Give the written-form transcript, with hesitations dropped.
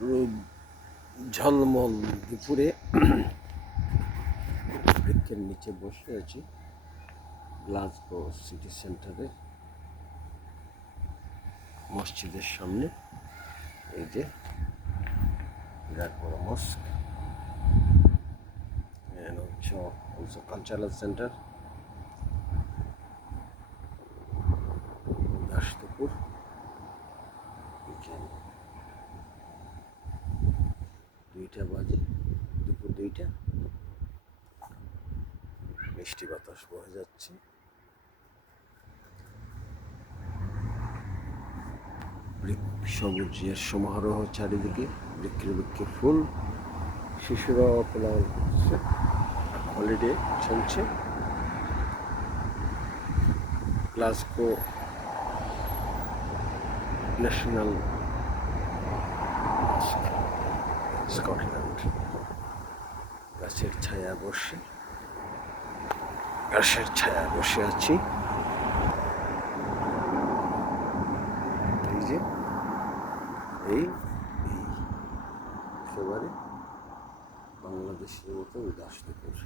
রোদ ঝলমল দুপুরে বৃক্ষের নিচে বসে আছি গ্লাসগো সিটি সেন্টারে মসজিদের সামনে। এই যে বিরাট বড় মস্ক, and also cultural center Daspur. দুইটা বাজে, দুপুর 2টা, মিষ্টি বাতাস বয়ে যাচ্ছে। সবুজের সমারোহ চারিদিকে, বৃক্ষে বৃক্ষে ফুল, শিশুরা পলায়ন করছে, হলিডে চলছে। Glasgow national Scotland. গাছের ছায়া বসে আছি। এই যে এই একেবারে বাংলাদেশের মতো উদাস দুপুর।